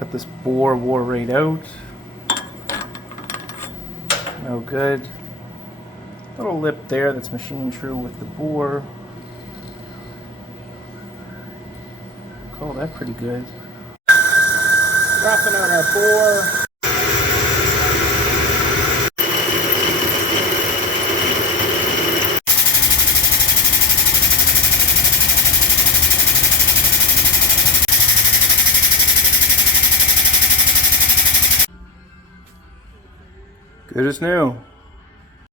Got this bore wore right out. No good. Little lip there that's machine true with the bore. Call that pretty good. Roughing out our bore. Good as new.